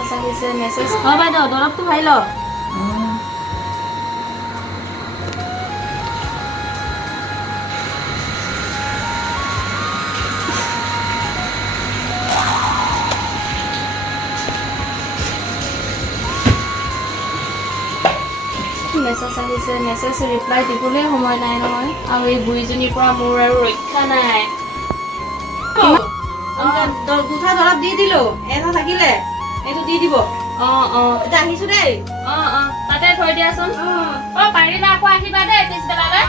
Message আহিছে message হয় বাইদেউ দৰৱটো খাই ল মেছেজ আহিছে মেছেজ ৰিপ্লাই দিবলৈ সময় নাই নহয় আৰু এই বুঢ়ীজনীৰ পৰা মোৰ আৰু ৰক্ষা নাই দুটা দৰৱ দি দিলো এটা থাকিলে এইটো দি দিব এতিয়া আহিছো দেই তাতে থৈ দিয়াচোন পাৰিবা আকৌ আহিবা দেই পিছবেলালৈ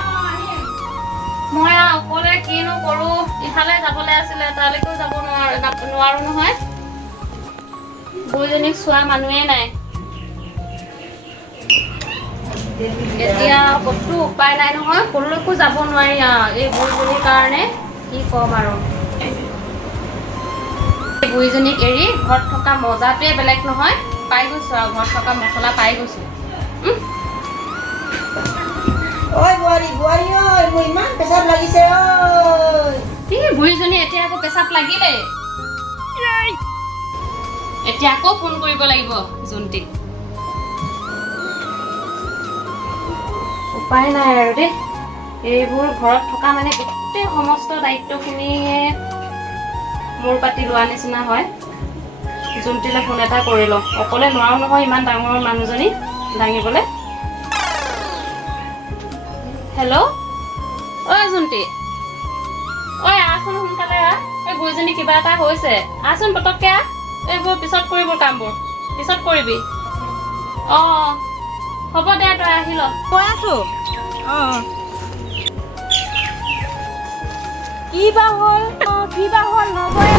মই অকলে কিনো কৰো ইফালে যাবলৈ আছিলে তালৈকেও যাব নোৱাৰো নহয় বুঢ়ীজনীক চোৱা মানুহে নাই এতিয়া ক'তো উপায় নাই নহয় ক'লৈকো যাব নোৱাৰি এই বুঢ়ীজনীৰ কাৰণে কি ক'ম আৰু বুঢ়ীজনীক এৰি ঘৰত থকা মজাটোৱে বেলেগ নহয় পাই গৈছো আৰু ঘৰত থকা মছলা পাই গৈছো ঐ বোৱাৰী ঐ মোৰ ইমান পেচাব লাগিছে ঐ বুঢ়ীজনী এতিয়া আকৌ পেচাব লাগিলে এতিয়া আকৌ ফোন কৰিব লাগিব জোনটিক উপায় নাই আৰু দেই এইবোৰ ঘৰত থকা মানে গোটেই সমস্ত দায়িত্বখিনিয়ে মোৰ পাতি লোৱা নিচিনা হয় জোনটিলে ফোন এটা কৰি লওঁ অকলে নোৱাৰো নহয় ইমান ডাঙৰ মানুহজনী দাঙিবলৈ হেল্ল' ঐ জোনটি ঐ আহচোন সোনকালে এই বুঢ়ীজনী কিবা এটা হৈছে আহচোন পটককৈ এইবোৰ পিছত কৰিবোৰ কামবোৰ পিছত কৰিবি হ'ব দে তই আহি ল কৈ আছো কি বা হ'ল নবয়ে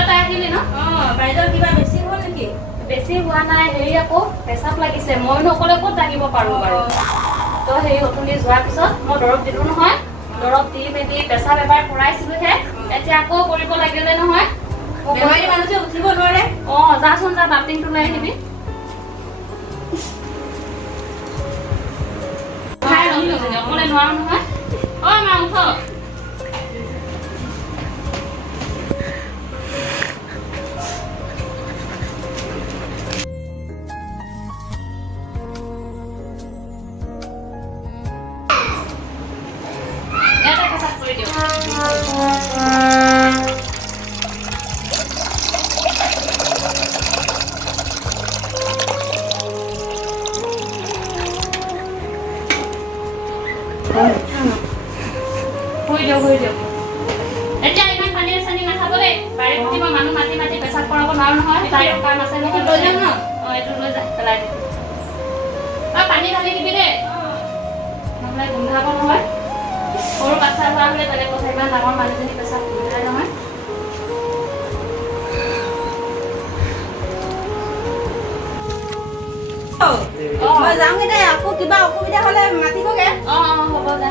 তই আহিলি ন বাইদেউ কিবা বেছি হ'ল নেকি বেছি হোৱা নাই হেৰি আকৌ পেচাব লাগিছে মইনো অকলে ক'ত দাঙিব পাৰো বাৰু তই হেৰি অথনি যোৱাৰ পিছত মই দৰৱ দিলো নহয় দৰৱ দি মেলি পেচাব এবাৰ কৰাইছিলোহে এতিয়া আকৌ কৰিব লাগিলে নহয় বেমাৰী মানুহ যে উঠিব নোৱাৰে যাচোন যা বাল্টিংটো লৈ আহিবি অকলে নোৱাৰো নহয় মা উঠ হৈ দিয়ক এতিয়া ইমান পানী চানী নাখাব দেই বাৰীত উঠি মই মানুহ মাতি মাতি পেচাব কৰাব নোৱাৰো নহয় তাইৰো কাম আছে নহয় লৈ যাম ন এইটো লৈ যা পেলাই দিবি পানী ঢালি দিবি দেই নহ'লে গোন্ধাব নহয় সৰু বাচ্ছা হোৱা হ'লে বেলেগ কথা ইমান ডাঙৰ মানুহজনী পেচাব গোন্ধাই নহয় মই যাওঁগে দেই আকৌ কিবা অসুবিধা হ'লে মাতিবগে হ'ব দে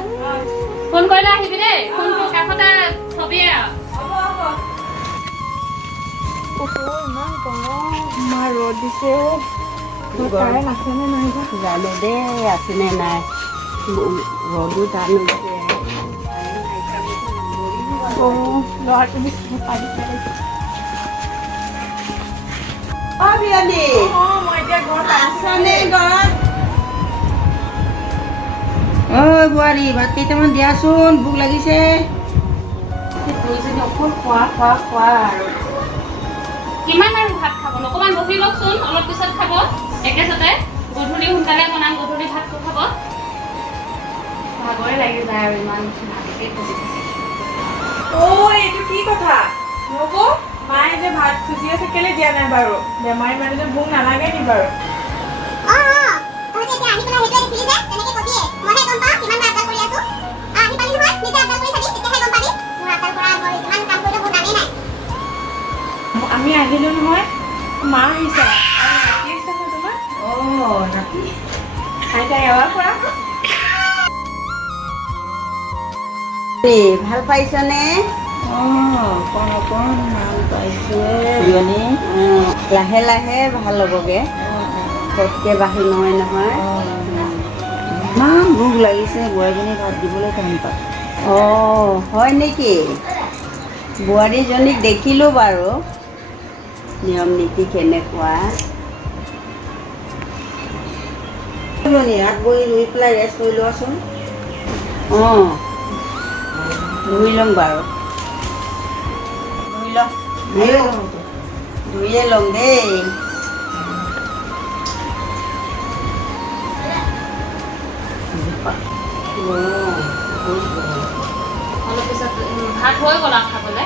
ফোন কৰিলে আহিবি দেই ফোনটো কাষতে থবি ইমান গৰম ৰ'দ দিছে কাৰেণ্ট আছেনে নাই জানো দেই আছেনে নাই ৰ'দো জানো ল'ৰাটো বিয়নী মই এতিয়া ঘৰত আছনে ঘৰত বোৱাৰী ভাত কেইটামান দিয়াচোন ভোক লাগিছে দুইজনী অকল খোৱা আৰু কিমান আৰু ভাত খাব অকণমান বহি লওকচোন অলপ পিছত খাব একেচতে গধূলি সোনকালে বনাম গধূলি ভাতটো খাব ভাগৰে লাগি যায় আৰু ইমান ভাতকে খুজি থাকে এইটো কি কথা নব মায়ে যে ভাত খুজি আছে কেলে দিয়া নাই বাৰু বেমাৰী মানুহ ভোক নালাগে নি বাৰু আমি আহিলো নহয় মা আহিছা নাতি আহিছা নহয় তোমাৰ নাতি আইতাই এবাৰ পৰা ভাল পাইছনে অকণ ভাল পাইছো লাহে লাহে ভাল হ'বগে পটকে বাঢ়ি নহয় ইমান ভোক লাগিছে বোৱাৰীজনী ভাত দিবলৈ টান পায়। অঁ হয় নেকি? বোৱাৰীজনীক দেখিলোঁ বাৰু, নিয়ম নীতি কেনেকুৱা। হাত বহি ধুই পেলাই ৰেষ্ট কৰি লোৱাচোন। অঁ ধুই ল'ম বাৰু, ধুই ল'ম, ধুইয়ে ল'ম দেই। অলপ পিছত ভাত হৈ গ'ল আৰু খাবলৈ।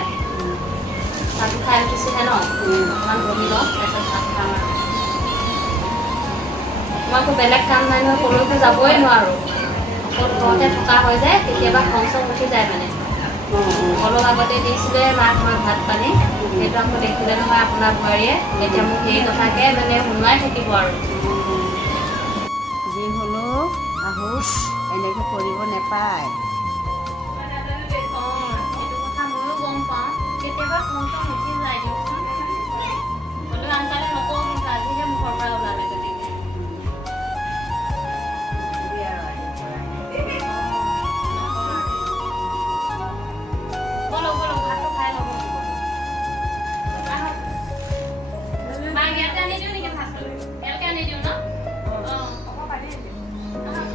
ভাতটো খাই উঠিছোহে ন, অকণমান বহি লওঁ, তাৰপিছত ভাত খাম আৰু। মই একো বেলেগ কাম নাই নহয়, ক'লৈকো যাবই নোৱাৰোঁ। অকল ঘৰতে থকা হয় যে, কেতিয়াবা খং চং উঠি যায় মানে। অলপ আগতে দিছিলে মাক মই ভাত পানী, সেইটো আকৌ দেখিলে নহয় আপোনাৰ বোৱাৰীয়ে, এতিয়া মোক সেই কথাকে মানে শুনোৱাই থাকিব আৰু। যি হ'লেও আহো এনেকৈ কৰিব নাপায়। এইটো কথা ময়ো গম পাওঁ, কেতিয়াবা খং চং উঠি যায় দিয়কচোন। হ'লেও আনকালে নকওঁ, কিন্তু আজিহে মুখৰ পৰা ওলালে তেনেকৈ। বলক বলক, ভাতটো খাই ল'ব। আহক। মাক ইয়াতে আনি দিওঁ নেকি ভাতটো? ইয়ালৈকে আনি দিওঁ ন? অঁ, হ'ব পাৰি। আহক।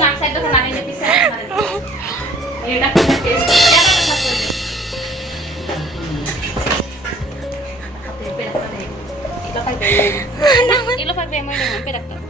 নাক চাইডটো নানি নিপিছে। এইটা কৰি টেষ্ট এটা কথা কৈ দিওঁ। Ilo pag-demo. Ilo pag-demo yung pedak to.